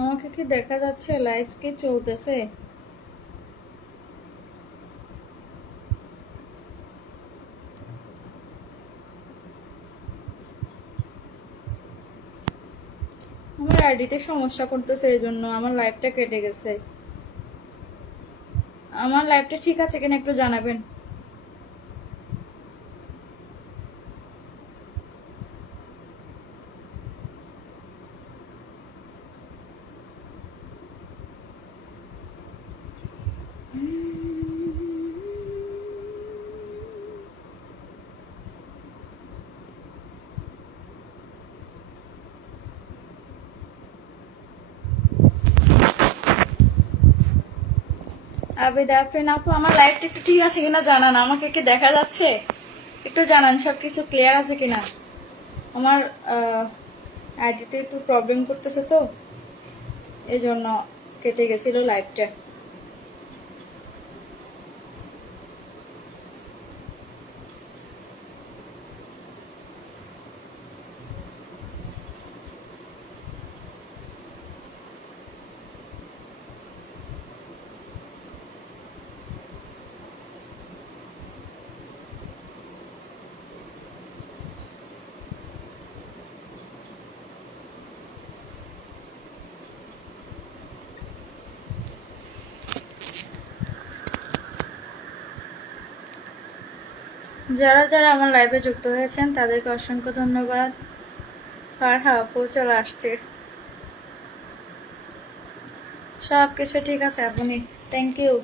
আমাকে কি দেখা যাচ্ছে? লাইভ কি চলতেছে? আমার আইডিতে সমস্যা করতেছে, এই জন্য আমার লাইভটা কেটে গেছে। আমার লাইভটা ঠিক আছে কিনা একটু জানাবেন। আবেদা আফরিন আপু, আমার লাইভটা একটু ঠিক আছে কিনা জানান। আমাকে কি দেখা যাচ্ছে একটু জানান, সবকিছু ক্লিয়ার আছে কিনা। আমার আইডিতে একটু প্রবলেম করতেছে, তো এই জন্য কেটে গেছিল লাইভটা। যারা যারা আমার লাইভে যুক্ত হয়েছেন তাদেরকে অসংখ্য ধন্যবাদ। ফারহা আপু চলে আসছে, সব কিছু ঠিক আছে আপনি, থ্যাংক ইউ।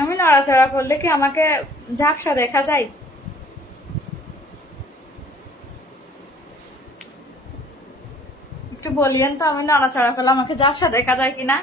আমি নড়াচড়া করলে কি আমাকে ঝাপসা দেখা যায়? একটু বলিয়েন তো, আমি নড়াচড়া করলে আমাকে ঝাপসা দেখা যায় কিনা।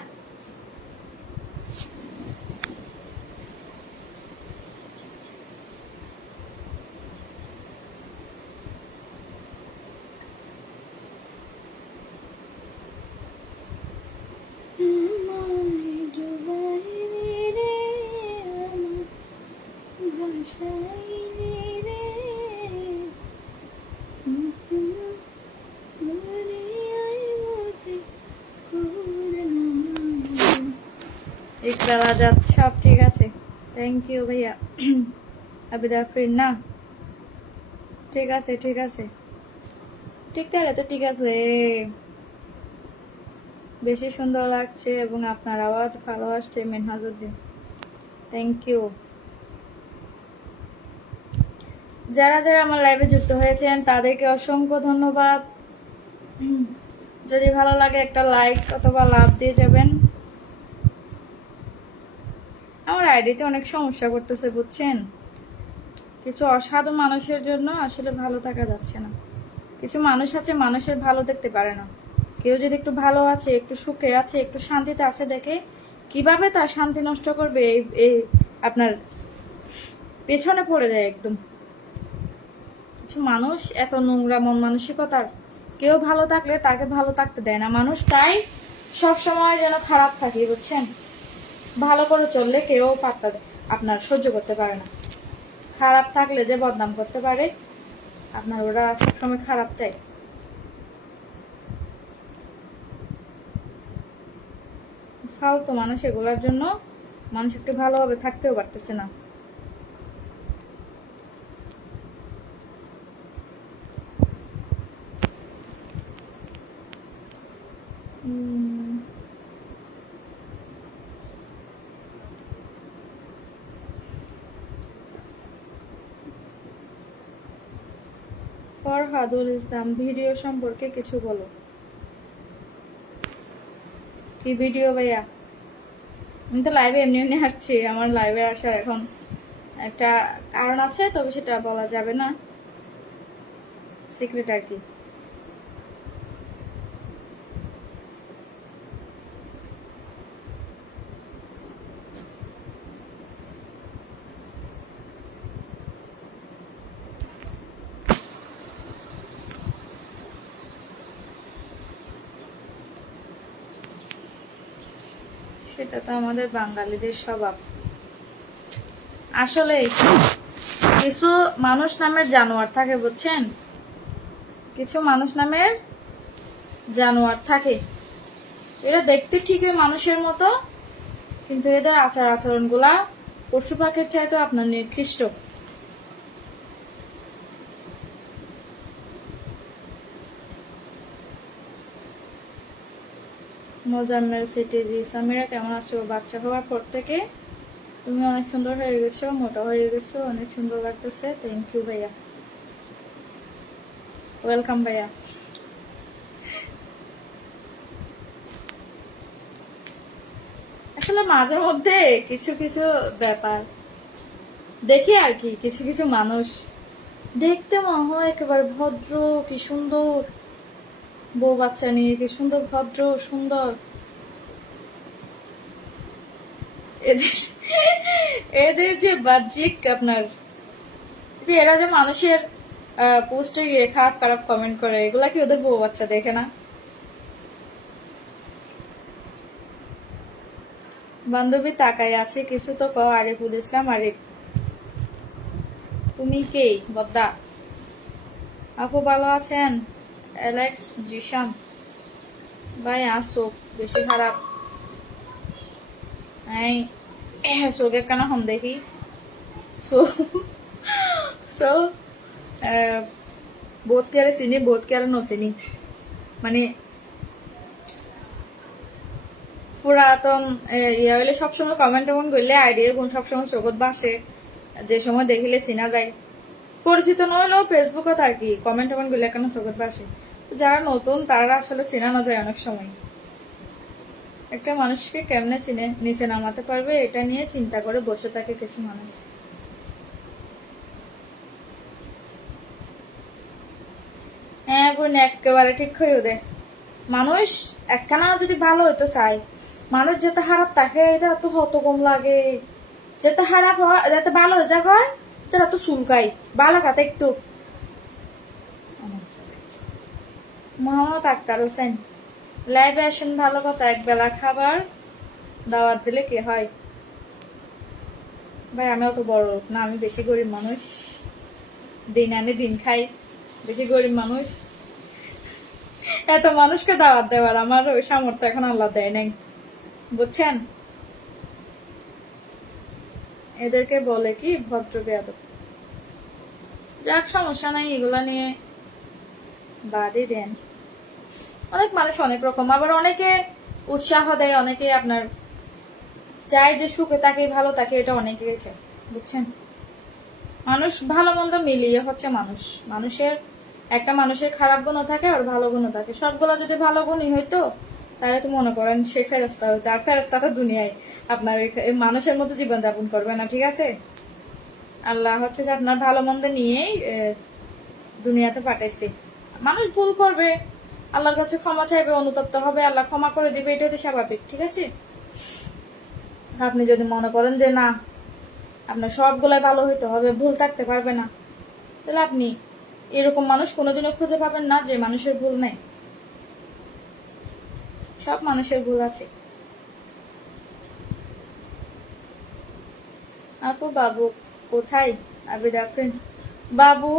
ইকরার আজাদ, সব ঠিক আছে, থ্যাংক ইউ ভাইয়া। আবিদা আফরিন না, ঠিক আছে ঠিক আছে, ঠিক তাহলে তো ঠিক আছে। বেশি সুন্দর লাগছে এবং আপনার আওয়াজ ভালো আসছে মেনহাজউদ্দিন, থ্যাংক ইউ। যারা যারা আমার লাইভে যুক্ত হয়েছেন তাদেরকে অসংখ্য ধন্যবাদ। যদি ভালো লাগে একটা লাইক অথবা লাভ দিয়ে যাবেন। আমার আইডিতে অনেক সমস্যা করতেছে বুঝছেন, কিছু অসাধু মানুষের জন্য আসলে ভালো থাকা যাচ্ছে না। কিছু মানুষ আছে মানুষের ভালো দেখতে পারে না। কেউ যদি একটু ভালো আছে, একটু সুখে আছে, একটু শান্তিতে আছে, দেখে কিভাবে তার শান্তি নষ্ট করবে এই আপনার পেছনে পড়ে যায় একদম। কিছু মানুষ এত নোংরা মন মানসিকতার, কেউ ভালো থাকলে তাকে ভালো থাকতে দেয় না মানুষ, তাই সব সময় যেন খারাপ থাকে বুঝছেন। ভালো করে চললে কেউ পাত্তা আপনার সহ্য করতে পারে না, খারাপ থাকলে যে বদনাম করতে পারে আপনার, ওরা সবসময় খারাপ চাই। ফালতু মানুষ, এগুলোর জন্য মানুষ একটু ভালোভাবে থাকতেও পারতেছে না। ফরহাদুল ইসলাম, ভিডিও সম্পর্কে কিছু বলো। কি ভিডিও ভাইয়া? আমি তো লাইভে এমনি এমনি আসছি, আমার লাইভে আসার এখন একটা কারণ আছে, তবে সেটা বলা যাবে না, সিক্রেট আর কি। সেটা তো আমাদের বাঙালিদের স্বভাব। আসলে কিছু মানুষ নামের জানোয়ার থাকে বুঝছেন, কিছু মানুষ নামের জানোয়ার থাকে, এরা দেখতে ঠিকই মানুষের মতো, কিন্তু এদের আচার আচরণ গুলা পশু পাখির চাইতে আপনার নিকৃষ্ট। মোজাম্মেল সিটিজি, সামিরা কেমন আছো? বাচ্চা হওয়ার পর থেকে তুমি অনেক সুন্দর হয়ে গেছো, মোটা হয়ে গেছো, অনেক সুন্দর লাগতেছে। থ্যাংক ইউ ভাইয়া, ওয়েলকাম ভাইয়া। আসলে মাঝে মধ্যে কিছু কিছু ব্যাপার দেখি আর কি, কিছু কিছু মানুষ দেখতে মনে হয় একেবারে ভদ্র, কি সুন্দর, বউ বাচ্চা নিয়ে কি সুন্দর ভদ্র সুন্দর। এদের এদের যে বাহ্যিক আপনার, যে এরা যে মানুষের পোস্টে গিয়ে খারাপ খারাপ কমেন্ট করে, এগুলা কি ওদের বউ বাচ্চা দেখে না? বান্ধবী তাকাই আছে কিছু তো ক। আরিফুল ইসলাম আরিফ, তুমি কে বদ্দা? আপু ভালো আছেন? অ্যালেক্স জিশান ভাই আসো, বেশি খারাপ এই চোখের কানা হম দেখি। সো সো বহুত কেয়ারে চিনি, বহুত কেয়ারে নচিনি, মানে পুরাতন ইয়া হইলে সবসময় কমেন্ট টমেন্ট করলে আইডিয়া কোন সবসময় চোখত বাসে, যে সময় দেখিলে চিনা যায়। পরিচিত নহলেও ফেসবুকত আর কি কমেন্ট টমেন্ট করলে কেন চোখত বাসে। যারা নতুন তারা আসলে চেনানো যায় অনেক সময়। একটা মানুষকে কেমনে চিনে নিচে নামাতে পারবে এটা নিয়ে চিন্তা করে বসে থাকে কিছু মানুষ। হ্যাঁ বোন, একেবারে ঠিক হয়ে দে। মানুষ একখানা যদি ভালো হইতো চাই, মানুষ যেতে খারাপ থাকে এটা তো হত কম লাগে, যেতে খারাপ হয় যাতে ভালো হয়ে যায় হয় তারা তো চুলকাই ভালো খাতে একটু। মোহাম্মদ আক্তার হোসেন, লাইভে আসেন, ভালো কথা, একবেলা খাবার দাওয়াত দিলে কি হয়? ভাই আমি অত বড় লোক না, আমি বেশি গরিব মানুষ, দিন আনে দিন খাই, বেশি গরিব মানুষ। এত মানুষকে দাওয়াত দেওয়ার আমার ওই সামর্থ্য এখন আল্লাহ দেয় নাই, বুঝছেন? এদেরকে বলে কি ভদ্র বেয়াদব। যাক সমস্যা নাই, এগুলা নিয়ে বাদই দেন। অনেক মানুষ অনেক রকম, আবার অনেকে উৎসাহ দেয়, অনেকে আপনার চায় যে সুখে তাকে ভালো থাকে, এটা অনেকে চায়, বুঝছেন? মানুষ ভালো মন্দ মিলিয়ে হচ্ছে মানুষ। মানুষের একটা মানুষের খারাপ গুণও থাকে আর ভালো গুণও থাকে। সবগুলো যদি ভালো গুণই হইতো তাহলে তো মনে করেন সে ফেরেস্তা হইতো, আর ফেরেস্তা তো দুনিয়ায় আপনার মানুষের মতো জীবনযাপন করবে না, ঠিক আছে? আল্লাহ হচ্ছে যে আপনার ভালো মন্দ নিয়েই দুনিয়াতে পাঠাইছে। মানুষ ভুল করবে, আল্লাহর কাছে ক্ষমা চাইবে, অনুতপ্ত হবে, আল্লাহ ক্ষমা করে দিবে, এটাই তো স্বাভাবিক, ঠিক আছে? আপনি যদি মনে করেন যে না আপনার সবগুলাই ভালো হইতে হবে, ভুল থাকতে পারবে না, তাহলে আপনি এরকম মানুষ কোনোদিনও খুঁজে পাবেন না যে মানুষের ভুল নেই। সব মানুষের ভুল আছে। আপু বাবু কোথায়? আবির আফরিন, বাবু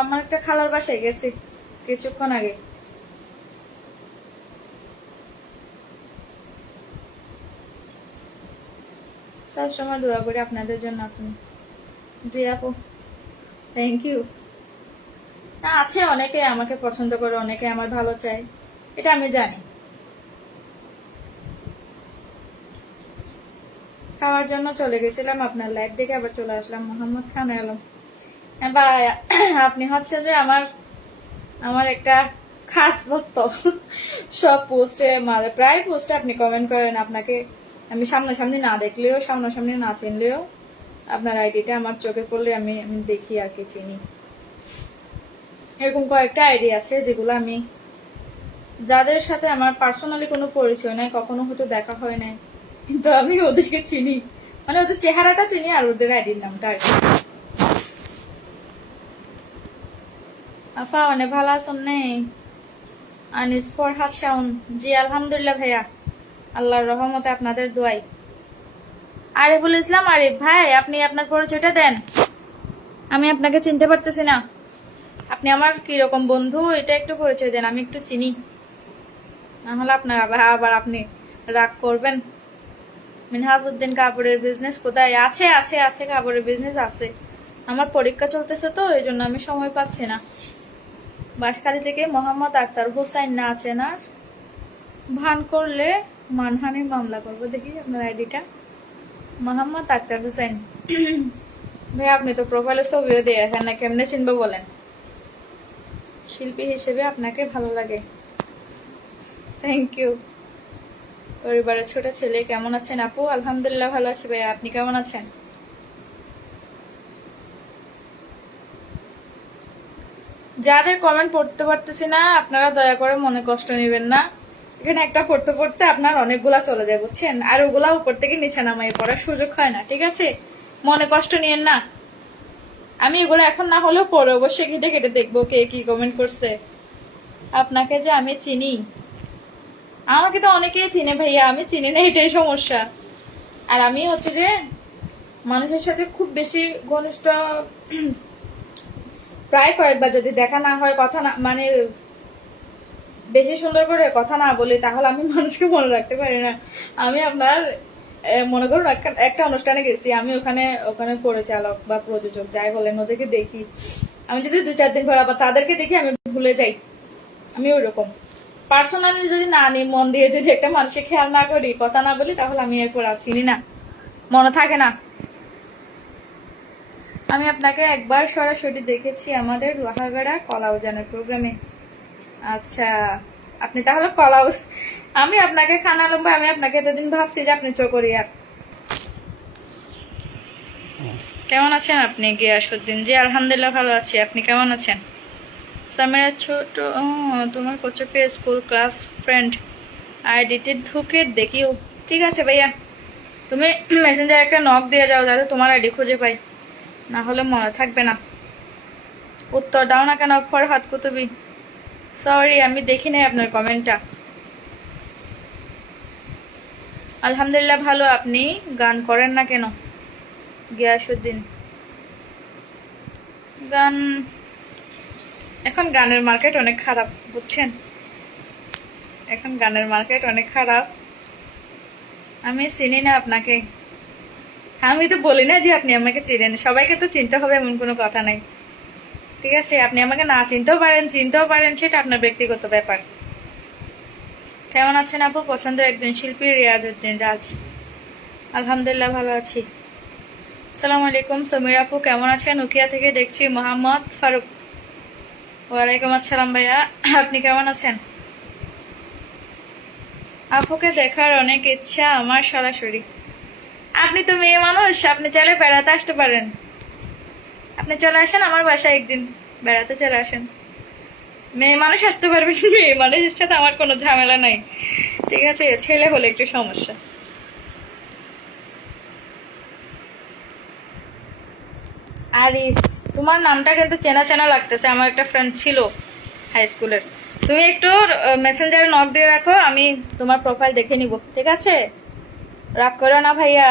আমার একটা খালার বাসায় গেছে কিছুক্ষণ আগে। সবসময় দোয়া করি আপনাদের জন্য। আপনি? জি আপু, থ্যাংক ইউ। না আছে অনেকে আমাকে পছন্দ করে, অনেকে আমার ভালো চায়, এটা আমি জানি। খাওয়ার জন্য চলে গেছিলাম, আপনার লাইভ দেখে আবার চলে আসলাম। মোহাম্মদ খান আলম, ভাই আপনি হচ্ছে যে আমার আমার একটা খাস ভক্ত। সব পোস্টে মানে প্রায় পোস্টে আপনি কমেন্ট করেন। আপনাকে আমি সামনাসামনি না দেখলেও, সামনাসামনি না চিনলেও আপনার আইডিটা আমার চোখে পড়লে আমি দেখি আর কি, চিনি। এরকম কয়েকটা আইডি আছে যেগুলো আমি, যাদের সাথে আমার পার্সোনালি কোনো পরিচয় নাই, কখনো হয়তো দেখা হয় নাই, কিন্তু আমি ওদেরকে চিনি, মানে ওদের চেহারাটা চিনি আর ওদের আইডির নামটা আর কি। আফা অনেক ভালো আছেন নেই? আনিস ফরহাদ শাওন, জি আলহামদুলিল্লাহ ভাইয়া, আল্লাহর রহমতে আপনাদের দোয়াই। আরিফুল ইসলাম আরিফ ভাই, আপনি আপনার পরিচয়টা দেন। আমি আপনাকে চিনতে পারতেছি না। আপনি আমার কিরকম বন্ধু এটা একটু পরিচয় দেন, আমি একটু চিনি, না হলে আপনার আবার আপনি রাগ করবেন। মিনহাজউদ্দিন কাপড়ের বিজনেস কোথায়? আছে আছে আছে, কাপড়ের বিজনেস আছে। আমার পরীক্ষা চলতেছে তো এই জন্য আমি সময় পাচ্ছি না। বাঁশখালী থেকে মোহাম্মদ আক্তার হোসাইন না চেনার ভান করলে মানহানির মামলা করবো। দেখি আপনার আইডিটা, মোহাম্মদ আক্তার হোসাইন। ভাই আপনি তো প্রোফাইলে ছবিও দিয়ে রাখেন না, কেমনে চিনবো বলেন? শিল্পী হিসেবে আপনাকে ভালো লাগে, থ্যাংক ইউ। পরিবারের ছোট ছেলে কেমন আছেন আপু? আলহামদুলিল্লাহ ভালো আছি ভাইয়া, আপনি কেমন আছেন? যাদের কমেন্ট পড়তে পারতেছি না আপনারা দয়া করে মনে কষ্ট নেবেন না। এখানে একটা পড়তে পড়তে আপনার অনেকগুলা চলে যায় বুঝছেন, আর ওগুলা উপর থেকে নিচে নামাই পড়ার সুযোগ হয় না, ঠিক আছে? মনে কষ্ট নিয়েন না। আমি এগুলো এখন না হলেও পরে অবশ্যই কেটে কেটে দেখবো কে কি কমেন্ট করছে। আপনাকে যে আমি চিনি, আমাকে তো অনেকেই চিনে ভাইয়া, আমি চিনি না, এটাই সমস্যা। আর আমি হচ্ছে যে মানুষের সাথে খুব বেশি ঘনিষ্ঠ, প্রায় কয়েকবার যদি দেখা না হয়, কথা না মানে বেশি সুন্দর করে কথা না বলি, তাহলে আমি মানুষকে মনে রাখতে পারি না। আমি আপনার মনে করুন একটা অনুষ্ঠানে গেছি, আমি ওখানে ওখানে পরিচালক বা প্রযোজক যাই বলেন ওদেরকে দেখি, আমি যদি 2-4 দিন পর আবার তাদেরকে দেখি আমি ভুলে যাই। আমি ওইরকম পার্সোনালি যদি না নিই, মন দিয়ে যদি একটা মানুষের খেয়াল না করি, কথা না বলি, তাহলে আমি এরপর আর চিনি না, মনে থাকে না। আমি আপনাকে একবার সরাসরি দেখেছি আমাদের লোহাগাড়া কলাউজানের প্রোগ্রামে। আচ্ছা, আপনি তাহলে কলাউ, আমি আপনাকে খান আলম ভাই, আমি আপনাকে এতদিন ভাবছি যে আপনি চকরিয়ার। কেমন আছেন আপনি গিয়াসউদ্দিন? জি আলহামদুলিল্লাহ ভালো আছি, আপনি কেমন আছেন? সামিরা ছোট, তোমার কোচে স্কুল ক্লাস ফ্রেন্ড আইডিতে ঢুকে দেখিও। ঠিক আছে ভাইয়া, তুমি মেসেঞ্জার একটা নক দিয়ে যাও যাতে তোমার আইডি খুঁজে পাই, না হলে মনে থাকবে না। উত্তর দাও না কেন ফরহাদ কুতুবি? সরি আমি দেখি নাই আপনার কমেন্টটা। আলহামদুলিল্লাহ ভালো, আপনি গান করেন না কেন গিয়াসউদ্দিন? গান, এখন গানের মার্কেট অনেক খারাপ বুঝছেন, এখন গানের মার্কেট অনেক খারাপ। আমি চিনি না আপনাকে, আমি তো বলি না যে আপনি আমাকে চিনেন, সবাইকে তো চিনতে হবে এমন কোনো কথা নাই, ঠিক আছে? আপনি আমাকে না চিনতেও পারেন, চিনতেও পারেন, সেটা আপনার ব্যক্তিগত ব্যাপার। কেমন আছেন আপু? পছন্দের একজন শিল্পী রিয়াজউদ্দিন রাজ। আলহামদুলিল্লাহ ভালো আছি। আসসালামু আলাইকুম সমীর আপু, কেমন আছেন? উকিয়া থেকে দেখছি। মোহাম্মদ ফারুক, ওয়ালাইকুম আসসালাম ভাইয়া, আপনি কেমন আছেন? আপুকে দেখার অনেক ইচ্ছা আমার সরাসরি। আপনি তো মেয়ে মানুষ, আপনি চাইলে বেড়াতে আসতে পারেন, আপনি চলে আসেন আমার বাসায় একদিন, বেড়াতে চলে আসেন। মেয়ে মানুষ আসতে পারবেন, মেয়ে মানুষের সাথে আমার কোনো ঝামেলা নাই, ঠিক আছে? ছেলে হলে একটু সমস্যা। আরিফ, তোমার নামটা কিন্তু চেনা চেনা লাগতেছে, আমার একটা ফ্রেন্ড ছিল হাই স্কুলের। তুমি একটু মেসেঞ্জারে নক দিয়ে রাখো, আমি তোমার প্রোফাইল দেখে নিব, ঠিক আছে? রাগ করো না ভাইয়া।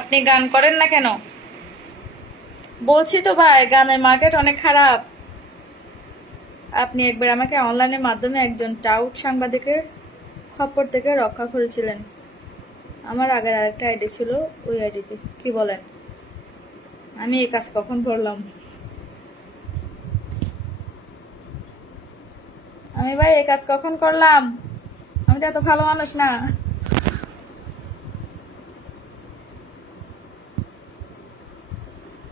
আপনি গান করেন না কেন? বলছি তো ভাই, গানের মার্কেট অনেক খারাপ। আপনি একবার আমাকে অনলাইনের মাধ্যমে একজন টাউট সাংবাদিকের খপ্পর থেকে রক্ষা করেছিলেন। আমার আগের আরেকটা আইডি ছিল, ওই আইডিতে। কি বলেন? আমি এই কাজ কখন করলাম? আমি ভাই এই কাজ কখন করলাম? আমি তো এত ভালো মানুষ না।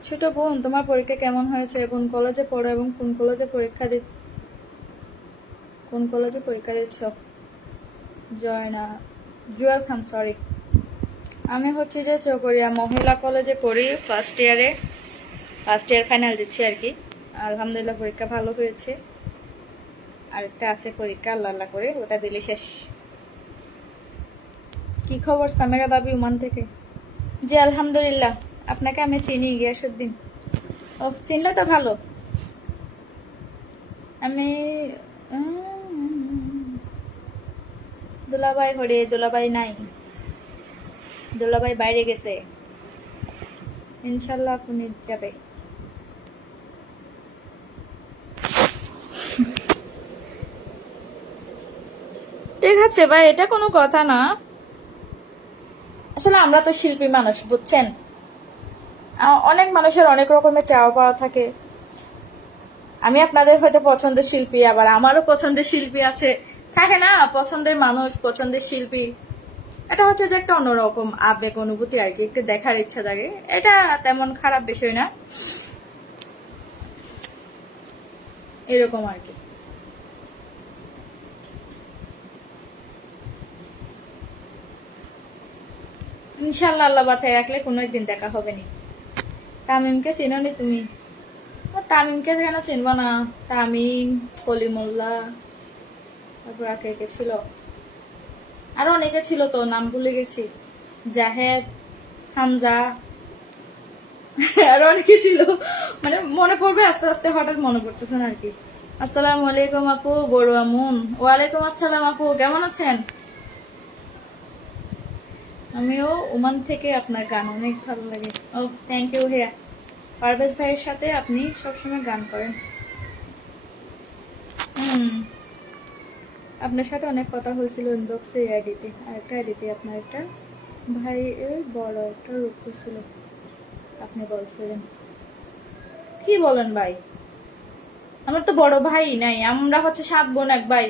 ছোট বোন, তোমার পরীক্ষা কেমন হয়েছে? কোন কলেজে পড়ো এবং কোন কলেজে পরীক্ষা দিচ্ছ? জয়না, জুয়েল খান, সরি। আমি হচ্ছে যে চকরিয়া মহিলা কলেজে পড়ি, ফার্স্ট ইয়ার ফাইনাল দিচ্ছি আর কি। আলহামদুলিল্লাহ পরীক্ষা ভালো হয়েছে, আরেকটা আছে পরীক্ষা, আল্লাহ আল্লাহ করে ওটা দিলে শেষ। কি খবর সামেরা বাবি ওমান থেকে? জি আলহামদুলিল্লাহ, আপনাকে আমি চিনি গিয়াসউদ্দিন। ও চিনলে তো ভালো। আমি দুলাভাই হরে, দুলাভাই নাই, দুলাভাই বাইরে গেছে। ইনশাল্লাহ আপু নিজ যাবে। ঠিক আছে ভাই, এটা কোনো কথা না। আসলে আমরা তো শিল্পী মানুষ, বুঝছেন। অনেক মানুষের অনেক রকমের চাওয়া পাওয়া থাকে। আমি আপনাদের হয়তো পছন্দের শিল্পী, আবার আমারও পছন্দের শিল্পী আছে, থাকে না, পছন্দের মানুষ, পছন্দের শিল্পী। এটা হচ্ছে যে একটা অন্যরকম আবেগ অনুভূতি আর কি, একটু দেখার ইচ্ছা জাগে। এটা তেমন খারাপ বিষয় না, এরকম আর কি। ইনশাল্লাহ আল্লাহ বাঁচায় রাখলে কোনো একদিন দেখা হবে নি। তামিমকে চিনো নি তুমি? তামিমকে কেন চিনবো না? তামিম, কলিমুল্লাহ, তারপর কে কে ছিল, আরো অনেকে ছিল তো, নাম ভুলে গেছি। জাহেদ, হামজা, আরো অনেকে ছিল, মানে মনে পড়বে আস্তে আস্তে, হঠাৎ মনে পড়তেছে না আর কি। আসসালামু আলাইকুম আপু, বড় আমুন। ওয়ালাইকুম আসসালাম আপু, কেমন আছেন? আমিও ওমান থেকে, আপনার গান অনেক ভালো লাগে। ও থ্যাংক ইউ হেয়া। পারভেজ ভাইয়ের সাথে আপনি সবসময় গান করেন। হুম, আপনার সাথে অনেক কথা হয়েছিল ইনবক্সে, আইডিতে, আরেকটা আইডিতে আপনার একটা ভাই বড় একটা রূপ ছিল, আপনি বলছিলেন। কি বলেন ভাই? আমার তো বড় ভাই নাই, আমরা হচ্ছে 7 বোন 1 ভাই।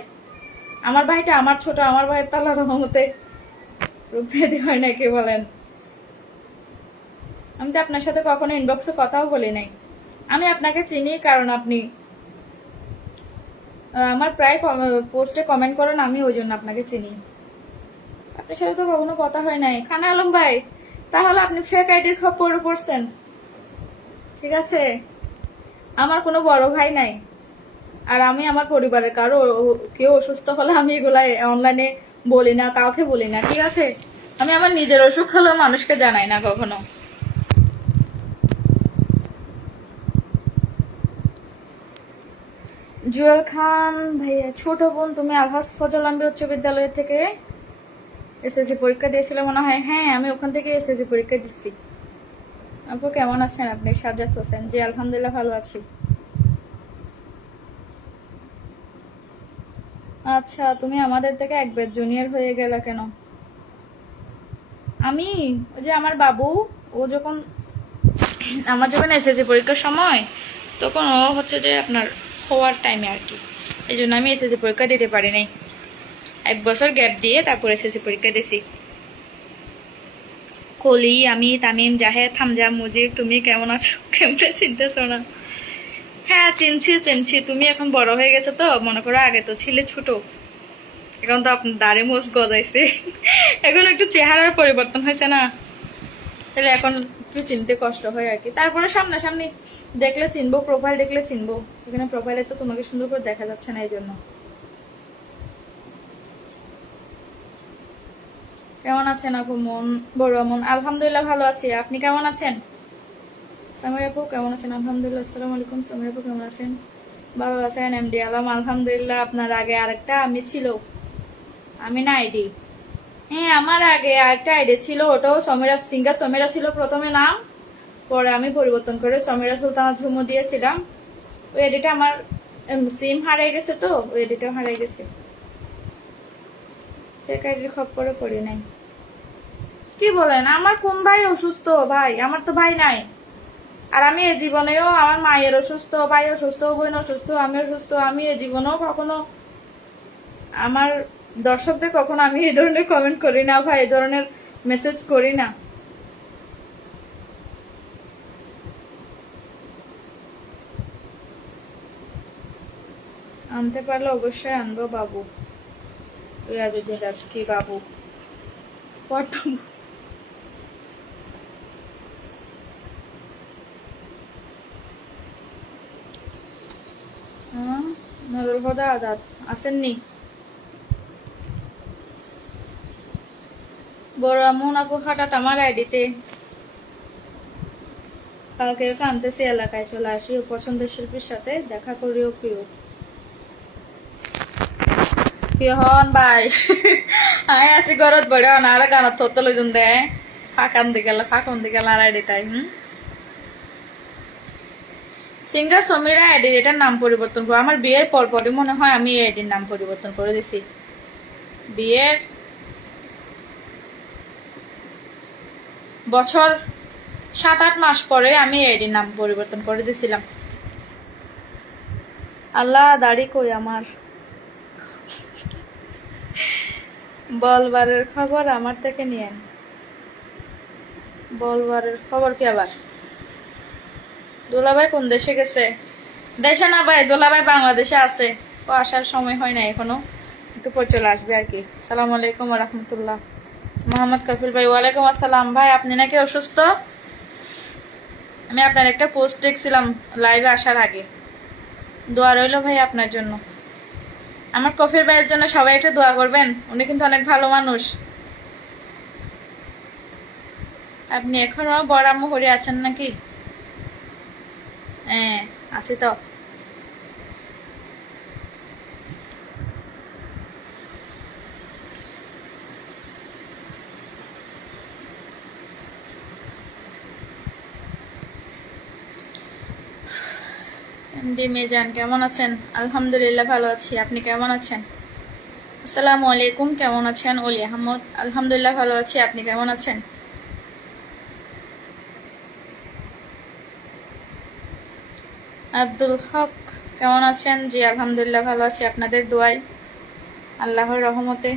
আমার ভাইটা আমার ছোট, আমার ভাইয়ের তো আল্লাহর রহমতে রূপ ভেদে হয় না, কে বলেন? আমি তো আপনার সাথে কখনো ইনবক্সে কথাও বলি নাই। আমি আপনাকে চিনি কারণ আপনি আমার প্রায় পোস্টে কমেন্ট করেন, আমি ওই জন্য আপনাকে চিনি। আপনার সাথে তো কখনো কথা হয় নাই। খান আলম ভাই, তাহলে আপনি ফেক আইডির খপ্পরে পড়ছেন। ঠিক আছে, আমার কোনো বড় ভাই নাই, আর আমি আমার পরিবারের কারো কেউ অসুস্থ হলে আমি এগুলা অনলাইনে বলি না, কাউকে বলি না, ঠিক আছে? আমি আমার নিজের অসুখ হলেও মানুষকে জানাই না কখনো। জুয়েল খান ভাইয়া, ছোট বোন তুমি আলহাজ ফজল আম্বি উচ্চ বিদ্যালয় থেকে এসএসসি পরীক্ষা দিয়েছিল মনে হয়। হ্যাঁ, আমি ওখান থেকে এসএসসি পরীক্ষা দিচ্ছি। আপু কেমন আছেন আপনি? সাজ্জাদ হোসেন, জি আলহামদুলিল্লাহ ভালো আছি। আচ্ছা, তুমি আমাদের থেকে 1 ব্যাচ জুনিয়র হয়ে গেল কেন? আমি, ওই যে আমার বাবু, ও যখন, আমার যখন এসএসসি পরীক্ষার সময়, তখন ও হচ্ছে যে আপনার হওয়ার টাইমে আর কি, এই জন্য আমি এসএসসি পরীক্ষা দিতে পারি নাই। 1 বছর গ্যাপ দিয়ে তারপর এসএসসি পরীক্ষা দিছি। কলি, আমি, তামিম, জাহেদ, হামজা, মুজিব, তুমি কেমন আছো? কেমনে চিনতেছো না? হ্যাঁ চিনছি চিনছি, তুমি এখন বড় হয়ে গেছো তো, মনে করো আগে তো ছিলে ছোট, এখন তো আপনার দাড়ি মোজ গজাইছে, এখন একটু চেহারার পরিবর্তন হয়েছে না, তাহলে এখন একটু চিনতে কষ্ট হয় আর কি। তারপরে সামনাসামনি দেখলে চিনবো, প্রোফাইল দেখলে চিনবো, এখানে প্রোফাইলে তো তোমাকে সুন্দর করে দেখা যাচ্ছে না, এই জন্য। কেমন আছেন আপু? মন, বড় মন, আলহামদুলিল্লাহ ভালো আছি। আপনি কেমন আছেন? সামির আপু কেমন আছেন? আলহামদুলিল্লাহ। আসসালামু আলাইকুম। সামির আপু কেমন আছেন? ভালো আছেন? এমডি আলম, আলহামদুলিল্লাহ। আপনার আগে আরেকটা আমি ছিল, আমি না আইডি। হ্যাঁ, আমার আগে আরেকটা আইডি ছিল, ওটাও সমীরা, সিঙ্গার সমীরা ছিল প্রথমে নাম, পরে আমি পরিবর্তন করে সমীরা সুলতানা ঝুমু দিয়েছিলাম। ওই আইডিটা আমার সিম হারিয়ে গেছে, তো ওই আইডিটাও হারিয়ে গেছে। ফেক আইডির খপ্পরে পড়ি নাই। কি বলেন? আমার কোন ভাই অসুস্থ? ভাই, আমার তো ভাই নাই। আর আমি এই জীবনেও, আমার মায়ের অসুস্থ, ভাই অসুস্থ, বোন অসুস্থ, আমি অসুস্থ, আমি এই জীবনেও কখনো আমার দর্শকদের কখনো আমি এই ধরনের কমেন্ট করি না ভাই, এই ধরনের মেসেজ করি না। আনতে পারলে অবশ্যই আনবো বাবু। রিয়াজুদ্দিন রাজকি বাবু, পট্টম। নুরুল হুদা আজাদ আসেননি? বড় আমন আপু হঠাৎ আমার আইডিতে, কালকে ওকে আনতেছি, এলাকায় চলে আসি, ও পছন্দের শিল্পীর সাথে দেখা করিও প্রিয়। কি হন ভাই? আয় আছি ঘরত বড় না, আর গানত থত লইজন দে ফাঁকান দি গেল, ফাঁকন দি গেল আর আইডি তাই। সিঙ্গার সমীরা আইডির এটার নাম পরিবর্তন করো। আমার বিয়ের পর পরই মনে হয় আমি এই আইডির নাম পরিবর্তন করে দিছি। বিয়ের বছর 7-8 মাস পরে আমি এই আইডির নাম পরিবর্তন করে দিছিলাম। আল্লাহ দাড়ি কই আমার। বলবারের খবর আমার থেকে নিয়েন। বলবারের খবর কি আবার? দোলাভাই কোন দেশে গেছে? দেশে না ভাই, দোলাভাই বাংলাদেশে আছে। ও আসার সময় হয় না এখনো, একটু পর চলে আসবে আর কি। সালামু আলাইকুম ওয়া রাহমাতুল্লাহ। মোহাম্মদ কফিল ভাই, ওয়ালাইকুম আসসালাম। ভাই আপনি নাকি অসুস্থ? আমি আপনার একটা পোস্ট দেখছিলাম লাইভে আসার আগে। দোয়া রইল ভাই আপনার জন্য। আমার কফির ভাইয়ের জন্য সবাই একটা দোয়া করবেন, উনি কিন্তু অনেক ভালো মানুষ। আপনি এখনো বড়াম্মু হরে আছেন নাকি? হ্যাঁ আছি তো। এমডি মেজান কেমন আছেন? আলহামদুলিল্লাহ ভালো আছি, আপনি কেমন আছেন? আসসালামু আলাইকুম, কেমন আছেন? ওলি আহমদ, আলহামদুলিল্লাহ ভালো আছি, আপনি কেমন আছেন? আব্দুল হক কেমন আছেন? জি আলহামদুলিল্লাহ ভালো আছি, আপনাদের দোয়ায়, আল্লাহর রহমতে।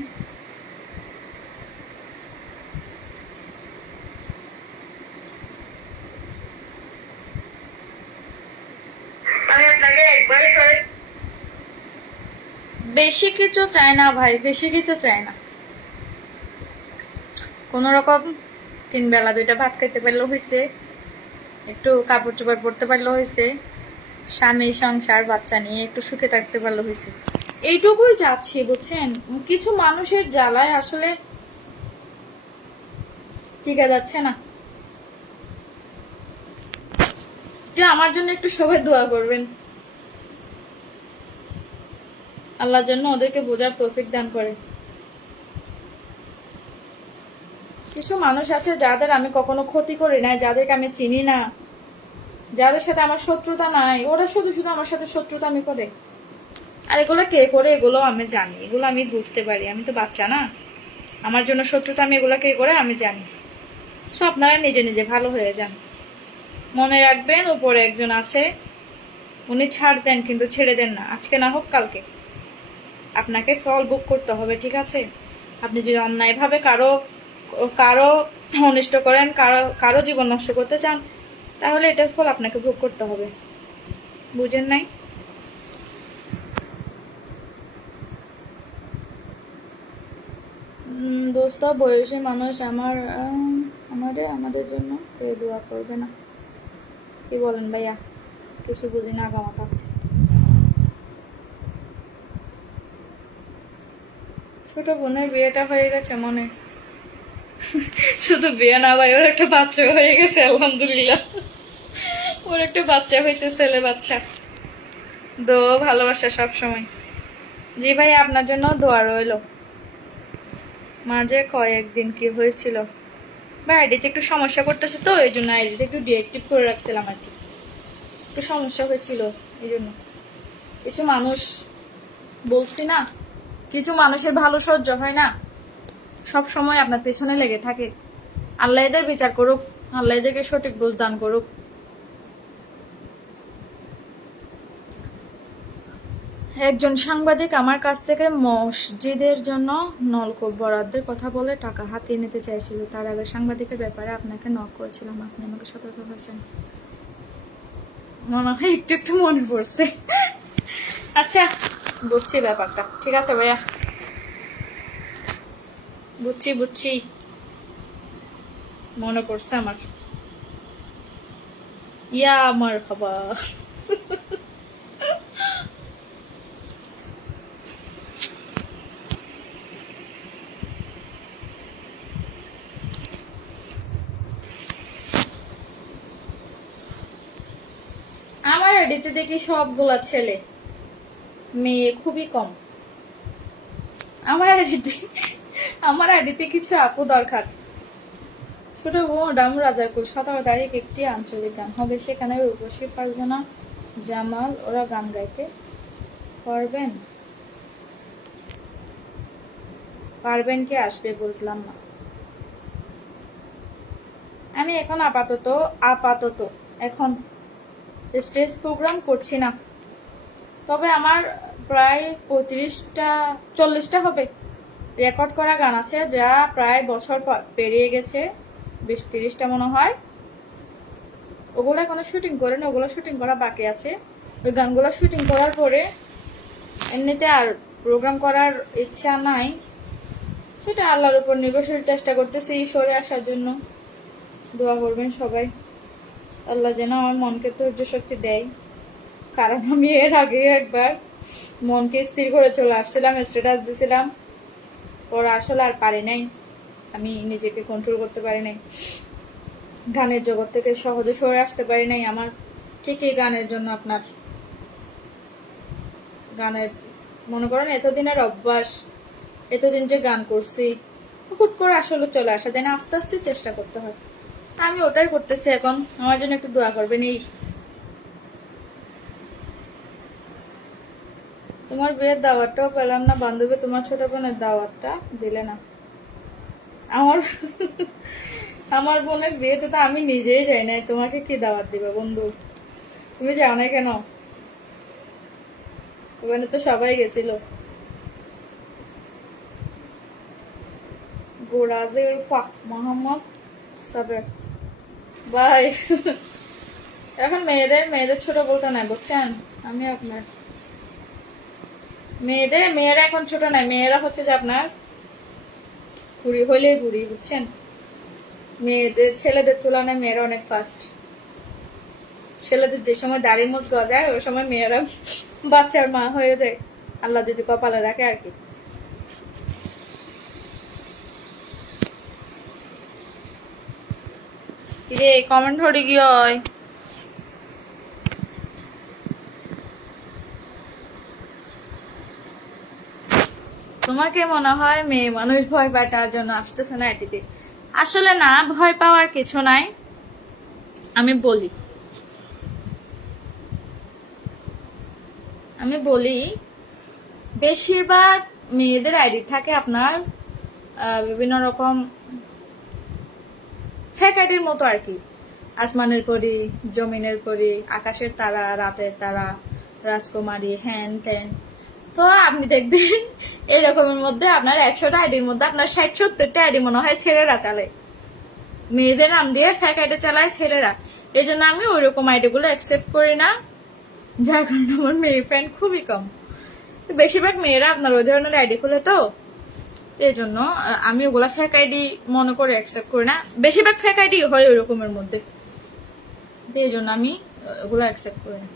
বেশি কিছু চাই না ভাই, বেশি কিছু চাই না। কোন রকম 3 বেলা 2টা ভাত খাইতে পারলেও হয়েছে, একটু কাপড় চোপড় পরতে পারলেও হয়েছে, স্বামী সংসার বাচ্চা নিয়ে একটু সুখে থাকতে পারলেও হয়েছে, এইটুকুই যাচ্ছি বুঝছেন। কিছু মানুষের জ্বালায় আসলে টিকা যাচ্ছে না। যে আমার জন্য একটু সবাই দোয়া করবেন, আল্লাহর জন্য ওদেরকে বোঝার তৌফিক দান করে। কিছু মানুষ আছে যাদের আমি কখনো ক্ষতি করি নাই, যাদেরকে আমি চিনি না, যাদের সাথে আমার শত্রুতা নাই, ওরা শুধু শুধু আমার সাথে শত্রুতা আমি করে। আর এগুলো কে করে এগুলো আমি জানি, এগুলো আমি বুঝতে পারি, আমি তো বাচ্চা না। আমার জন্য শত্রুতা আমি এগুলো কে করে আমি জানি। সো আপনারা নিজে নিজে ভালো হয়ে যান। মনে রাখবেন উপরে একজন আছে, উনি ছাড় দেন কিন্তু ছেড়ে দেন না। আজকে না হোক কালকে আপনাকে ফল ভোগ করতে হবে, ঠিক আছে? আপনি যদি অন্যায়ভাবে কারো কারো অনিষ্ট করেন, কারো জীবন নষ্ট করতে চান, তাহলে এটার ফল আপনাকে ভোগ করতে হবে। বুঝেন নাই? দোস্ত বয়সী মানুষ আমাদের জন্য কেউ দোয়া করবে না। কি বলেন ভাইয়া? কিছু বুঝি না গামাতা। ছোট বোনের বিয়েটা হয়ে গেছে মনে, শুধু বিয়ে না ভাই, ওর একটা বাচ্চা হয়ে গেছে আলহামদুলিল্লাহ। ওর একটা বাচ্চা হয়েছে, ছেলে বাচ্চা। দো ভালোবাসা সব সময়। জি ভাই আপনার জন্য দোয়া রইলো। মাঝে কয়েকদিন কি হয়েছিল ভাই, আইডিতে একটু সমস্যা করতেছে তো এই জন্য আইডিটা একটু ডিএক্টিভ করে রাখছিলাম আর কি। একটু সমস্যা হয়েছিল এই জন্য। কিছু মানুষ বলছি না, কিছু মানুষের ভালো সহ্য হয় না, সব সময় আপনার পেছনে লেগে থাকে। আল্লাহ এদের বিচার করুক, আল্লাহ এদেরকে সঠিক বুঝ দান করুক। একজন সাংবাদিক আমার কাছ থেকে মসজিদের জন্য নলকূপ বরাদ্দের কথা বলে টাকা হাতিয়ে নিতে চাইছিল। তার আগে সাংবাদিকের ব্যাপারে আপনাকে নক করেছিলাম, আপনি আমাকে সতর্ক করেছেন। মনে হয় একটু একটু মনে পড়ছে। আচ্ছা বুঝছি ব্যাপারটা, ঠিক আছে ভাইয়া, বুঝছি মনে পড়ছে আমার। ইয়া আমার বাবা। আমার আইডিতে দেখি সবগুলা ছেলে, মেয়ে খুবই কম। আমার আইডিতে কিছু আপু দরকার। ছোট বোন রামু রাজারকুল 17 তারিখ একটি আঞ্চলিক গান হবে, সেখানে রূপসী ফারজানা জামাল, ওরা গান গাইতে পারবেন? পারবেন কি আসবে বুঝলাম না। আমি এখন আপাতত এখন স্টেজ প্রোগ্রাম করছি না। তবে আমার প্রায় 35টা 40টা হবে রেকর্ড করা গান আছে, যা প্রায় বছর পেরিয়ে গেছে, 20-30টা মনে হয়। ওগুলো এখনো শুটিং করে না, ওগুলো শুটিং করা বাকি আছে। ওই গানগুলো শুটিং করার পরে এমনিতে আর প্রোগ্রাম করার ইচ্ছা নাই, সেটা আল্লাহর উপর নির্ভরশীল। চেষ্টা করতেছি সরে আসার জন্য। দোয়া করবেন সবাই, আল্লাহ যেন আমার মনকে ধৈর্য শক্তি দেয়। কারণ আমি এর আগে একবার মনকে স্থির করে চলে আসছিলাম, স্ট্যাটাস দিছিলাম, পরে আসলে আর পারি নাই, আমি নিজেকে কন্ট্রোল করতে পারি নাই, গানের জগৎ থেকে সহজে সরে আসতে পারি নাই। আমার ঠিকই গানের জন্য আপনার গানের মনে করেন এতদিনের অভ্যাস, এতদিন যে গান করছি, হুট করে আসলে চলে আসা যায় না, আস্তে আস্তে চেষ্টা করতে হয়। আমি ওটাই করতেছি এখন। আমার জন্য একটু দোয়া করবেন। এই তোমার বিয়ের দাওয়াতটাও পেলাম না বান্ধবী, তোমার ছোট বোনের দাওয়াতটা দিলে না। আমার আমার বোনের বিয়েতে তো আমি নিজেই যাই নাই, তোমাকে কি দাওয়াত দিবে বন্ধু? তুমি যাও না কেন? ওখানে তো সবাই গেছিল। গোরাজের মোহাম্মদ সাবের ভাই। এখন মেয়েদের ছোট বলতে নাই, বুঝছেন? আমি আপনার মেয়েরা এখন ছোট নাই, মেয়েরা হচ্ছে যে আপনার বুড়ি হইলেই বুড়ি, বুঝছেন? ছেলেদের তুলনায় মেয়েরা অনেক ফাস্ট। ছেলেদের যে সময় দাড়ি মুছ গজায়, ওই সময় মেয়েরা বাচ্চার মা হয়ে যায়, আল্লাহ যদি কপালে রাখে আর কি। রে কমেন্ট হয়ে গিয়ে তোমাকে মনে হয় মেয়ে মানুষ ভয় পায় তার জন্য আসতেছে না এটিতে। আসলে না, ভয় পাওয়ার কিছু নাই। আমি বলি বেশিরভাগ মেয়েদের আইডি থাকে আপনার বিভিন্ন রকম ফেক আইডির মতো আর কি। আসমানের পরি, জমিনের পরি, আকাশের তারা, রাতের তারা, রাজকুমারী, হ্যান ত্যান। তো আপনি দেখবেন এরকমের মধ্যে আপনার 100টা আইডির মধ্যে আপনার 60-70টা আইডি মনে হয় ছেলেরা চালায়। মেয়েদের নাম দিয়ে ফেক আইডি চালায় ছেলেরা। এই জন্য আমি ওইরকম আইডি গুলো অ্যাকসেপ্ট করি না, যার কারণে আমার মেয়ে ফ্রেন্ড খুবই কম। বেশিরভাগ মেয়েরা আপনার ওই ধরনের আইডি খুলে, তো এই জন্য আমি ওগুলা ফেক আইডি মনে করে অ্যাকসেপ্ট করি না। বেশিরভাগ ফেক আইডি হয় ওই রকমের মধ্যে, এই জন্য আমি ওগুলো অ্যাকসেপ্ট করি না,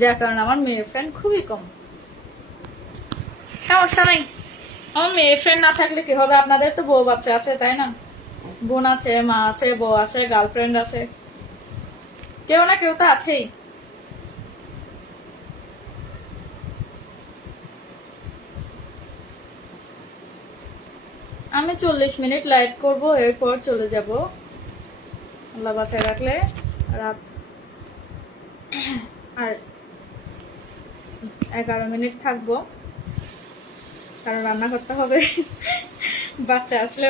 যার কারণে আমার মেয়ে ফ্রেন্ড খুবই কম। সমস্যা নাই, আমার মেয়ে ফ্রেন্ড না থাকলে কি হবে? আপনাদের তো বউ বাচ্চা আছে, তাই না? বোন আছে, মা আছে, বউ আছে, গার্লফ্রেন্ড আছে, কেউ না কেউ তো আছেই। আমি 40 মিনিট লাইভ করব, এরপর চলে যাব, আল্লাহ বাসায় রাখলে রাত আর 11 মিনিট থাকবো, কারণ রান্না করতে হবে। বাচ্চা আসলে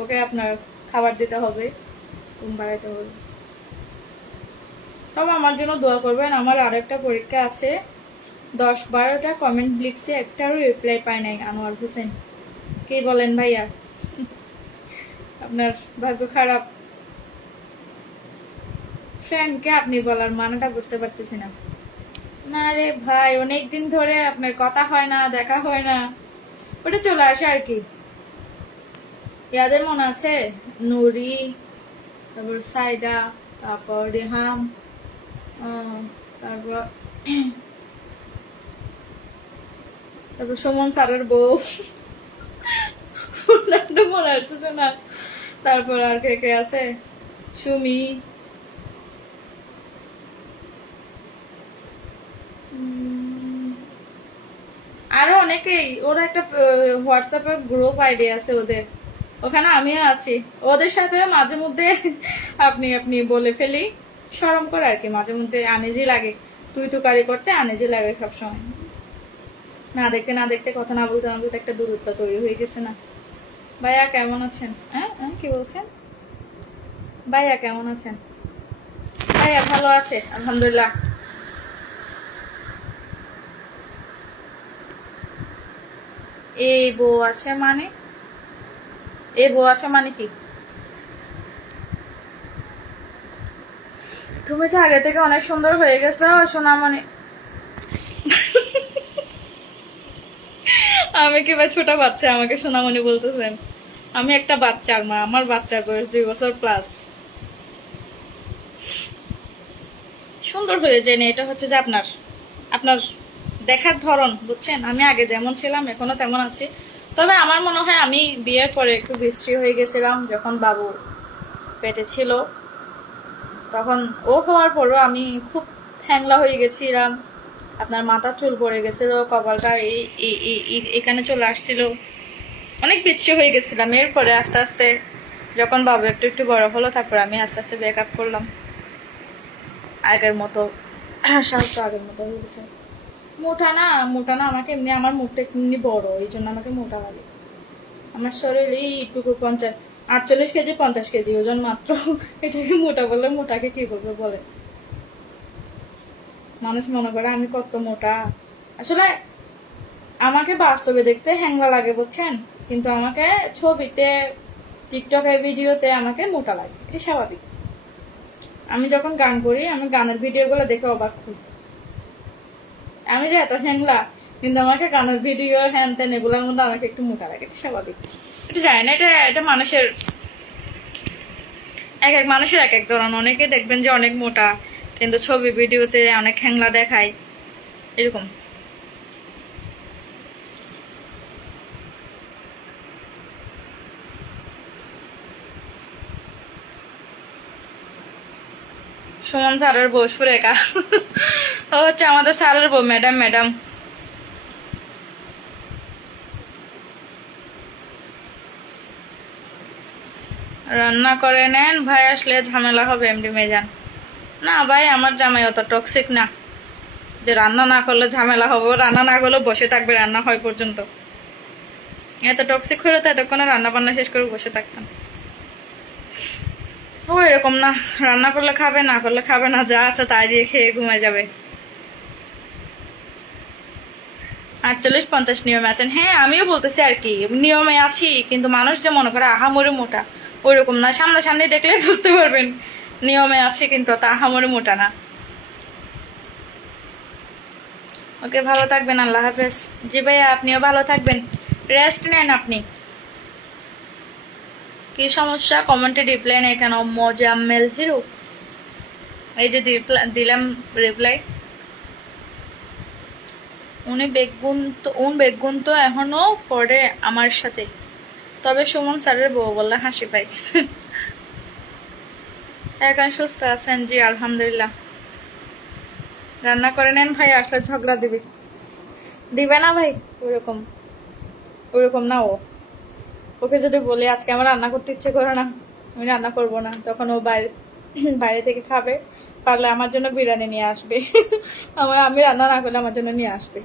ওকে আপনার খাবার দিতে হবে, ঘুম পাড়াইতে হবে। তবে আমার জন্য দোয়া করবেন, আমার আরেকটা পরীক্ষা আছে। 10-12টা কমেন্ট লিখছি, একটারও রিপ্লাই পাই নাই। আনোয়ার হোসেন, কি বলেন ভাইয়া? আপনার ভাগ্য খারাপ। ফ্রেন্ডকে আপনি বলার মানেটা বুঝতে পারতেছি না। না রে ভাই, অনেকদিন ধরে আপনার কথা হয় না, দেখা হয় না, ওটা চলে আসে আর কি। ইয়াদের মনে আছে? নুরি, তারপর সাইদা, তারপর রেহাম, তারপর সুমন স্যারের বউ, মনে আসতেছে না। তারপর আর কে কে আছে? সুমি, আরো অনেকেই। ওরা একটা হোয়াটসঅ্যাপের গ্রুপ আইডি আছে ওদের, ওখানে আমিও আছি। ওদের সাথে মাঝে মধ্যে আপনি আপনি বলে ফেলি, শরম করে আর কি, মাঝে মধ্যে আনইজি লাগে। তুই তো কারি করতে আনে যে লাগে সবসময়। না দেখতে না দেখতে কথা না বলতে আমাদের একটা দূরত্ব তৈরি হয়ে গেছে না। ভাইয়া কেমন আছেন? হ্যাঁ হ্যাঁ কি বলছেন? ভাইয়া কেমন আছেন? ভাইয়া ভালো আছে আলহামদুলিল্লাহ। এই বউ আছে মানে? এই বউ আছে মানে কি? তুমি তো আগে থেকে অনেক সুন্দর হয়ে গেছো সোনামণি। আমি কি বা ছোট বাচ্চা আমাকে সোনামণি বলতেছেন? আমি একটা বাচ্চার মা, আমার বাচ্চার বয়স 2 বছর প্লাস। সুন্দর হয়ে যায়নি, এটা হচ্ছে যে আপনার আপনার দেখার ধরন, বুঝছেন? আমি আগে যেমন ছিলাম এখনো তেমন আছি। তবে আমার মনে হয় আমি বিয়ের পরে একটু বিশ্রী হয়ে গেছিলাম, যখন বাবু পেটে ছিল তখন। ও হওয়ার পরও আমি খুব হ্যাংলা হয়ে গেছিলাম, আপনার মাথা চুল পড়ে গেছিল, কপালটা এখানে চলে আসছিল, অনেক বিশ্রী হয়ে গেছিলাম। এরপরে আস্তে আস্তে যখন বাবু একটু একটু বড় হলো, তারপর আমি আস্তে আস্তে ব্রেকআপ করলাম। আগের মতো স্বাস্থ্য আগের মতো হয়ে গেছে। মোটা না, মোটা না, আমাকে এমনি আমার মুখটা এমনি বড়, এই জন্য আমাকে মোটা লাগে। আমার শরীর এইটুকু 48 কেজি 50 কেজি ওজন মাত্র। এটাকে মোটা বললে মোটাকে কি বলবে বলে? মানুষ মনে করে আমি কত মোটা। আসলে আমাকে বাস্তবে দেখতে হ্যাংলা লাগে, বুঝছেন? কিন্তু আমাকে ছবিতে, টিকটকে, ভিডিওতে আমাকে মোটা লাগে, এটা স্বাভাবিক। আমি যখন গান করি, আমি গানের ভিডিও গুলো দেখে অবাক হই, আমি যে এত হ্যাংলা, কিন্তু আমাকে গানের ভিডিও হ্যান ত্যান এগুলোর মধ্যে আমাকে একটু মোটা লাগে, এটা স্বাভাবিক। এটা জানি না, এটা এটা মানুষের এক এক মানুষের এক এক ধরন। অনেকে দেখবেন যে অনেক মোটা, কিন্তু ছবি ভিডিওতে অনেক হ্যাংলা দেখায়, এরকম। সুমন স্যারের বউ সুরেখা। ও হচ্ছে আমাদের স্যারের বউ, ম্যাডাম। ম্যাডাম রান্না করে নেন, ভাই আসলে ঝামেলা হবে এমডি মেজান। না ভাই, আমার জামাই অত টক্সিক না যে রান্না না করলে ঝামেলা হবে। রান্না না করলে বসে থাকবে রান্না হয় পর্যন্ত। এত টক্সিক হলে তো এতক্ষণে রান্না বান্না শেষ করে বসে থাকতাম। ও এরকম না, রান্না করলে খাবে, না করলে খাবে না, যা আছে তাই দিয়ে খেয়ে ঘুমায় যাবে। 48-50 নিয়মে আছেন? হ্যাঁ, আমিও বলতেছি আর কি, নিয়মে আছি, কিন্তু মানুষ যে মনে করে আহামরি মোটা, ওইরকম না। সামনাসামনি দেখলে বুঝতে পারবেন নিয়মে আছে, কিন্তু তা আহামরি মোটা না। ওকে, ভালো থাকবেন, আল্লাহ হাফেজ। জি ভাইয়া, আপনিও ভালো থাকবেন, রেস্ট নেন আপনি। কি সমস্যা? কমেন্টে রিপ্লাই নেই কেন? মোজাম্মেল হিরো, এই যে দিলাম রিপ্লাই। বেগুন তো এখনো পড়ে আমার সাথে, তবে সুমন স্যারের বউ বললে হাসি পাই। এখন সুস্থ আছেন? জি আলহামদুলিল্লাহ। রান্না করে নেন ভাই, আসলে ঝগড়া দিবে না ভাই। ওরকম ওরকম না ও। ওকে যদি বলি আজকে আমার রান্না করতে ইচ্ছে করে না, আমি রান্না করব না, তখন ও বাইরে থেকে খাবে, পারলে আমার জন্য বিরিয়ানি নিয়ে আসবে। আমি রান্না না করলে আমার জন্য নিয়ে আসবে।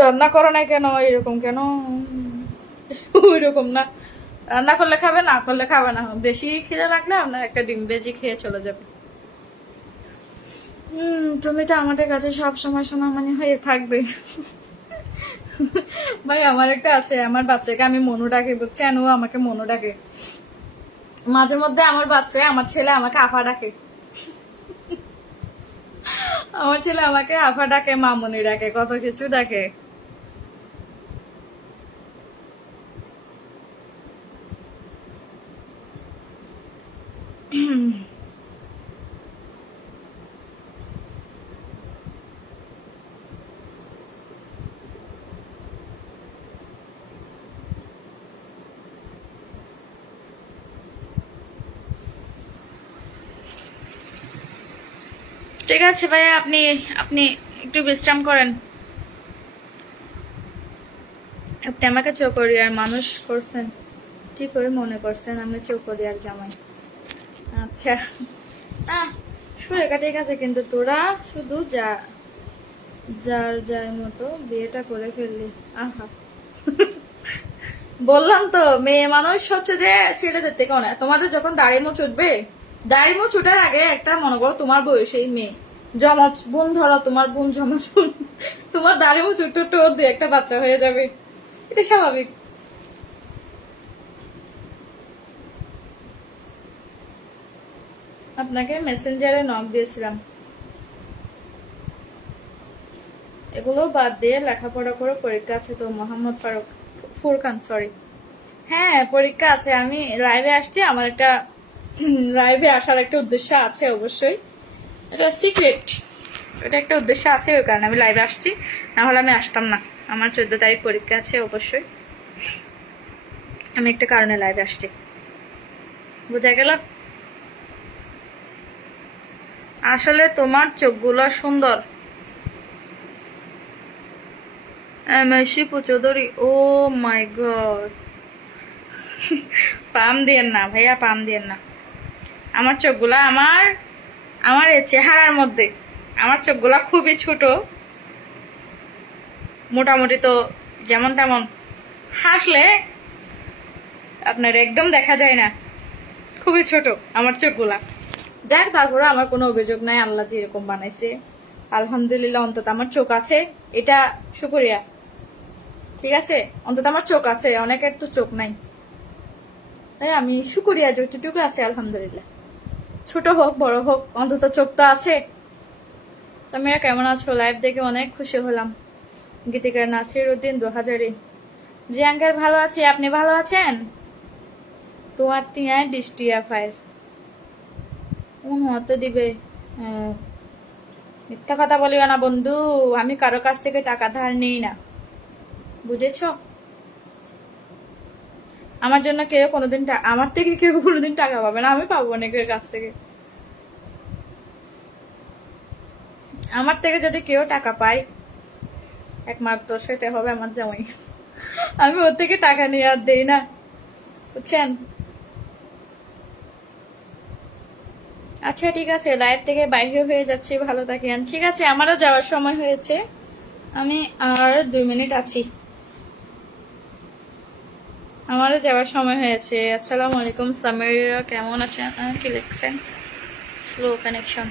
রান্না করো না কেন, এরকম কেন? ওইরকম না, রান্না করলে খাবে, না করলে খাবে না। বেশি খিদে লাগলে আপনার একটা ডিম বেজি খেয়ে চলে যাবে। তুমি তো আমাদের কাছে সব সময় সোনামণি হয়ে থাকবে। ভাই আমার একটা আছে, আমার বাচ্চাকে আমি মনু ডাকে, বুঝছেন? ও আমাকে মনু ডাকে মাঝে মধ্যে। আমার ছেলে আমাকে আফা ডাকে। আমার ছেলে আমাকে আফা ডাকে, মামনি ডাকে, কত কিছু ডাকে। ঠিক আছে ভাইয়া, আপনি আপনি একটু বিশ্রাম করেন। আপনি আমাকে চৌকরিয়ার মানুষ করছেন, ঠিকই মনে করছেন আমি চৌকরিয়ার জামাই। আচ্ছা, সুরেখা ঠিক আছে, কিন্তু তোরা শুধু যার যার মতো বিয়েটা করে ফেললি। আহা, বললাম তো মেয়ে মানুষ হচ্ছে যে ছেলেদের থেকে অনেক। তোমাদের যখন দাড়ি মোচ উঠবে, দাড়ি মোচ উঠার আগে একটা মনে করো তোমার বয়সী মেয়ে জমজ বোন, ধরো তোমার বোন জমজ বোন, তোমার দাড়ি মোচ উঠতে উঠতে ওর দিয়ে একটা বাচ্চা হয়ে যাবে, এটা স্বাভাবিক। আপনাকে মেসেঞ্জারে নক দিয়েছিলাম। এগুলো বাদ দিয়ে লেখাপড়া করে, পরীক্ষা আছে তো। মোহাম্মদ ফুরকান, সরি। হ্যাঁ পরীক্ষা আছে, আমি লাইভে আসছি। আমার একটা লাইভে আসার একটা উদ্দেশ্য আছে অবশ্যই, এটা সিক্রেট। এটা একটা উদ্দেশ্য আছে, ওই কারণে আমি লাইভে আসছি, না হলে আমি আসতাম না। আমার 14 তারিখ পরীক্ষা আছে অবশ্যই, আমি একটা কারণে লাইভে আসছি। বোঝা গেল? আসলে তোমার চোখগুলো সুন্দর। শিপু চৌধুরী, ও মাই গড, পাম দিয়েন না ভাইয়া, পাম দিয়েন না। আমার চোখগুলা, আমার এই চেহারার মধ্যে আমার চোখগুলা খুবই ছোট, মোটামুটি তো যেমন তেমন, হাসলে আপনার একদম দেখা যায় না, খুবই ছোট আমার চোখগুলা। যাক, তারপরে আমার কোনো অভিযোগ নাই, আল্লাহ যেরকম বানাইছে আলহামদুলিল্লাহ। অন্তত আমার চোখ আছে, এটা শুকরিয়া। ঠিক আছে, অন্তত আমার চোখ আছে, অনেকের তো চোখ নাই, তাই আমি শুকরিয়া যতটুকু আছে আলহামদুলিল্লাহ। ছোট হোক বড় হোক, অন্তত চোখ তো আছে। তোমরা কেমন আছো? লাইভ দেখে অনেক খুশি হলাম। গীতিকার নাসির উদ্দিন 2000। জি আঙ্কেল ভালো আছি, আপনি ভালো আছেন? তোমার তিয়ায় বৃষ্টি আফায়ের মত দিবে। মিথ্যা কথা বলিও না বন্ধু, আমি কারো কাছ থেকে টাকা ধার নেই না, বুঝেছো? আমার জন্য কেউ কোনোদিন আমার থেকে কেউ কোনোদিন টাকা পাবে না, আমি পাবো অনেকের কাছ থেকে। আমার থেকে যদি কেউ টাকা পায় একমাত্র সেটা হবে আমার জামাই। আমি ওর থেকে টাকা নিয়ে আর দেই না, বুঝছেন? আচ্ছা ঠিক আছে, লাইভ থেকে বাইরে হয়ে যাচ্ছি, ভালো থাকেন। ঠিক আছে, আমারও যাওয়ার সময় হয়েছে, আমি আর 2 মিনিট আছি, আমারও যাওয়ার সময় হয়েছে। আসসালামু আলাইকুম সামিরা, কেমন আছেন? কি লিখছেন? Slow connection.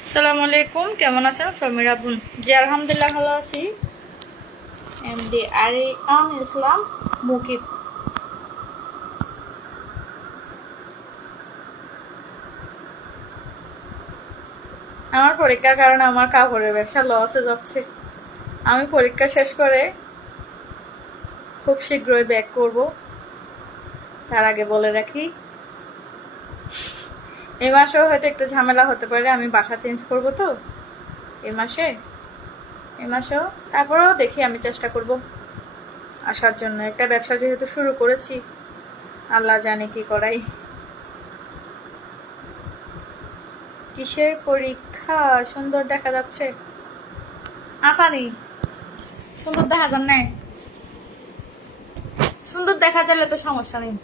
আসসালামু আলাইকুম, কেমন আছেন সামিরা বোন? জি আলহামদুলিল্লাহ ভালো আছি। এমডি আরিয়ান ইসলাম মুকিব। আমার পরীক্ষার কারণে আমার কাপড়ের ব্যবসা লসে যাচ্ছে। আমি পরীক্ষা শেষ করে খুব শীঘ্রই ব্যাক করব, তার আগে বলে রাখি এই মাসেও হয়তো একটু ঝামেলা হতে পারে, আমি বাসা চেঞ্জ করব তো এই মাসেও। তারপরেও দেখি, আমি চেষ্টা করব আসার জন্য। একটা ব্যবসা যেহেতু শুরু করেছি, আল্লাহ জানে কি করাই। কিসের পরীক্ষা? সুন্দর দেখা যাচ্ছে। আসানি সুন্দর দেখা যান না, সুন্দর দেখা যাবে তো সমস্যা নেই।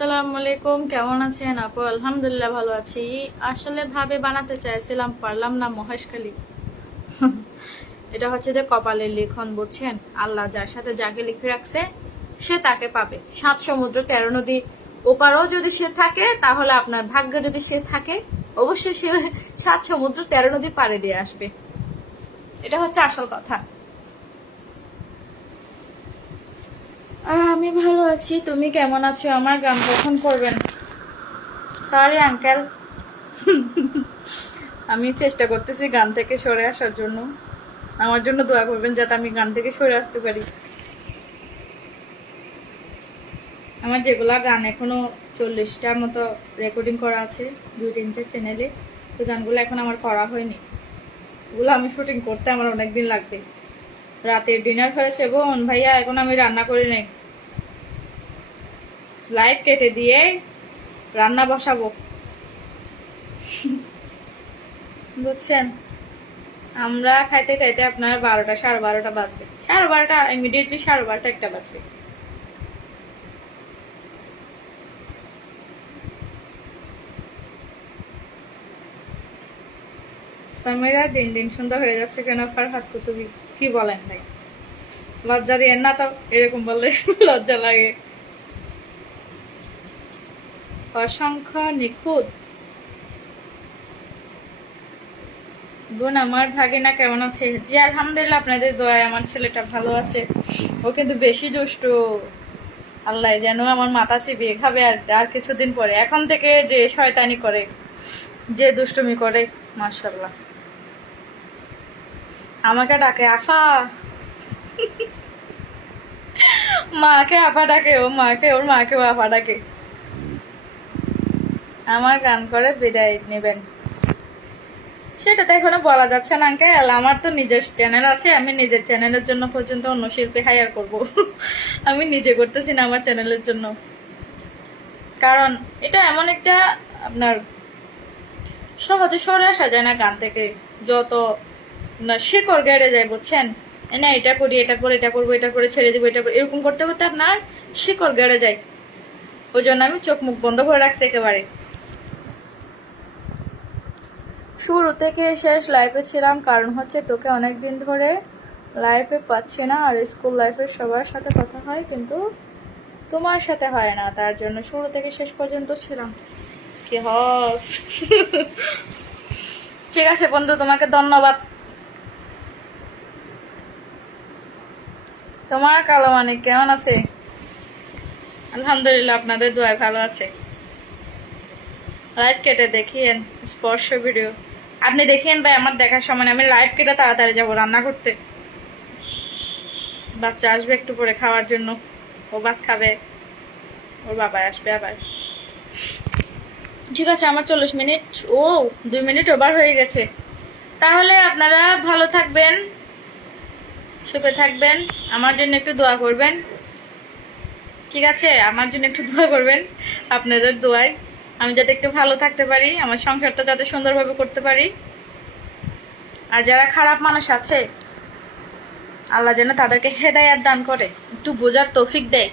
আসসালামু আলাইকুম, কেমন আছেন আপু? আলহামদুলিল্লাহ ভালো আছি। আসলে ভাবে বানাতে চাইছিলাম, পারলাম না মহেশখালী। এটা হচ্ছে যে কপালের লিখন, বুঝছেন? আল্লাহ যার সাথে যাকে লিখে রাখছে সে তাকে পাবে। 7 সমুদ্র 13 নদী ওপারও যদি সে থাকে, তাহলে আপনার ভাগ্য যদি সে থাকে, অবশ্যই সে 7 সমুদ্র 13 নদী পাড়ে দিয়ে আসবে। এটা হচ্ছে আসল কথা। আমি ভালো আছি, তুমি কেমন আছো? আমার গান কখন করবেন? সরি আঙ্কেল, আমি চেষ্টা করতেছি গান থেকে সরে আসার জন্য। আমার জন্য দোয়া করবেন যাতে আমি গান থেকে সরে আসতে পারি। আমার যেগুলা গান এখনো 40টার মতো রেকর্ডিং করা আছে 2-3 চ্যানেলে, তো গানগুলো এখন আমার করা হয়নি। ওগুলো আমি শুটিং করতে আমার অনেকদিন লাগবে। রাতের ডিনার হয়েছে বোন ভাইয়া, এখন আমি রান্না করি নাই, লাইভ কেটে দিয়ে রান্না বসাবো। বুঝছেন? আমরা খাইতে খাইতে আপনার 12টা 12:30 বাজবে, 12:30 ইমিডিয়েটলি 12:30 একটা বাজবে। সামিরা দিন দিন সুন্দর হয়ে যাচ্ছে কেন ফারহাদ কুতুবি? কি বলেন ভাই, লজ্জা দিয়েন না তো, এরকম বললে লজ্জা লাগে। অসংখ্য নিখুঁত বোন আমার ভাগিনা কেমন আছে? জি আলহামদুলিল্লাহ, আপনাদের দোয়ায় আমার ছেলেটা ভালো আছে। ও কিন্তু বেশি দুষ্টু, আল্লাহ যেন আমার মাথা চিবিয়ে খাবে। আর কিছুদিন পরে, এখন থেকে যে শয়তানি করে, যে দুষ্টুমি করে, মাশাআল্লাহ। আমাকে ডাকে আফা, মাকে আফা ডাকে, ও মাকে, ওর মাকেও আফা ডাকে। আমার গান করে বিদায় নেবেন, সেটা তো এখনো বলা যাচ্ছে না আঙ্কেল। আমার তো নিজের চ্যানেল আছে, আমি নিজের চ্যানেলের জন্য পর্যন্ত অন্য শিল্পী হায়ার করব। আমি নিজে করতেছি না আমার চ্যানেলের জন্য, কারণ এটা এমন একটা আপনার সহজে সরে আসা যায় না গান থেকে। যত না শিকড় গেড়ে যায়, বুঝছেন না, এটা করি, এটা করে, এটা করবো, এটা করে ছেড়ে দিবো, এটা এরকম করতে করতে আপনার শিকড় গেড়ে যায়। ওই জন্য আমি চোখ মুখ বন্ধ করে রাখছি একেবারে। শুরু থেকে শেষ লাইফে ছিলাম, কারণ হচ্ছে তোকে অনেকদিন ধরে লাইফে পাচ্ছি না, আর স্কুল লাইফের সবার সাথে কথা হয় কিন্তু তোমার সাথে হয় না, তার জন্য শুরু থেকে শেষ পর্যন্ত ছিলাম। কি হস। ঠিক আছে বন্ধু, তোমাকে ধন্যবাদ। তোমার কালো মানিক কেমন আছে? আলহামদুলিল্লাহ, আপনাদের দোয়ায় ভালো আছে। লাইভ কেটে দেখিয়েন স্পর্শ ভিডিও, আপনি দেখিয়েন ভাই। আমার দেখার সময় আমি লাইভ কেটে তাড়াতাড়ি যাবো রান্না করতে। বাচ্চা আসবে একটু পরে খাওয়ার জন্য, ও ভাত খাবে, ওর বাবা আসবে আবার। ঠিক আছে, আমার 40 মিনিট, ও 2 মিনিট ওভার হয়ে গেছে। তাহলে আপনারা ভালো থাকবেন, সুখে থাকবেন, আমার জন্য একটু দোয়া করবেন। ঠিক আছে, আমার জন্য একটু দোয়া করবেন। আপনাদের দোয়ায় আমি যাতে একটু ভালো থাকতে পারি, আমার সংসারটা যাতে সুন্দরভাবে করতে পারি। আর যারা খারাপ মানুষ আছে, আল্লাহ যেন তাদেরকে হেদায়াত দান করে, একটু বোঝার তৌফিক দেয়।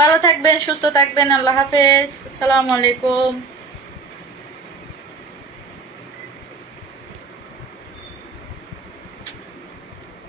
ভালো থাকবেন, সুস্থ থাকবেন, আল্লাহ হাফেজ, আসসালামু আলাইকুম।